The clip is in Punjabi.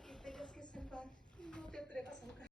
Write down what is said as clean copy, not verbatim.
aquí tengas que salvar. No te atrevas a ahogar.